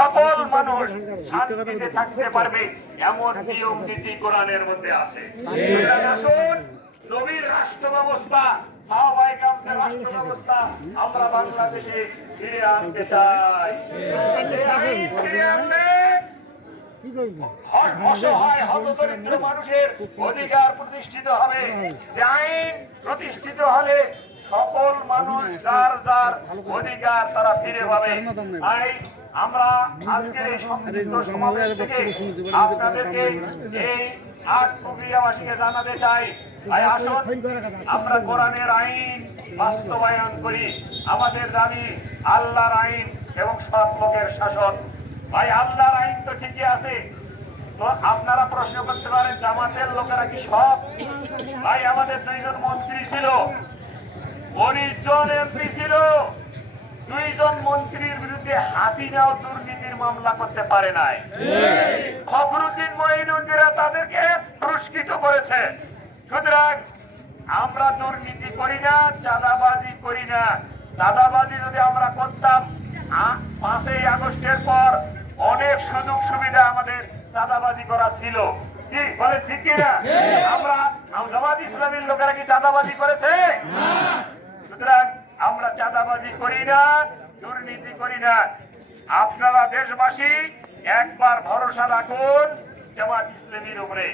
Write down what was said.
সকল মানুষ শান্তিতে থাকতে পারবে এমন নিয়ম নীতি কোরআনের মধ্যে আছে। আসুন নবীর রাষ্ট্র ব্যবস্থা, সাহাবায়ে কেরামের রাষ্ট্র ব্যবস্থা আমরা বাংলাদেশে ফিরে আনতে চাই। এই আইন ফিরে আনলে অসহায় হতদরিদ্র মানুষের অধিকার প্রতিষ্ঠিত হবে। যে আইন প্রতিষ্ঠিত হলে সকল মানুষ যার যার অধিকার তারা ফিরে পাবে। তাই আমরা আজকের এই সংক্ষিপ্ত সমাবেশ থেকে আপনাদেরকে এই 8 প্রক্রিয়াবাসীকে জানাতে চাই, ভাই আসুন আমরা কোরআনের আইন বাস্তবায়ন করি। আমাদের দাবি আল্লাহর আইন এবং সৎ লোকের শাসন। ভাই আল্লাহর আইন তো ঠিকই আছে, তো আপনারা প্রশ্ন করতে পারেন জামাতের লোকেরা কি সব? ভাই আমাদের 2 জন মন্ত্রী ছিল, 19 জন এমপি ছিল, 2 জন মন্ত্রীর বিরুদ্ধে হাসিনাও দুর্নীতির মামলা করতে পারে নাই। ফখরুদ্দিন মঈনুদ্দিনরা তাদেরকে পুরস্কৃত করেছে। সুতরাং আমরা দুর্নীতি করি না, চাঁদাবাজি করি না। চাঁদাবাজি যদি আমরা করতাম 5ই আগস্টের পর অনেক সুযোগ সুবিধা আমাদের চাঁদাবাজি করা ছিল। কি বলে ঠিক কিনা? আমরা জামাত ইসলামীর লোকেরা কি চাঁদাবাজি করেছে? সুতরাং আমরা চাঁদাবাজি করি না, দুর্নীতি করি না। আপনারা দেশবাসী একবার ভরসা রাখুন জামাত ইসলামীর উপরে।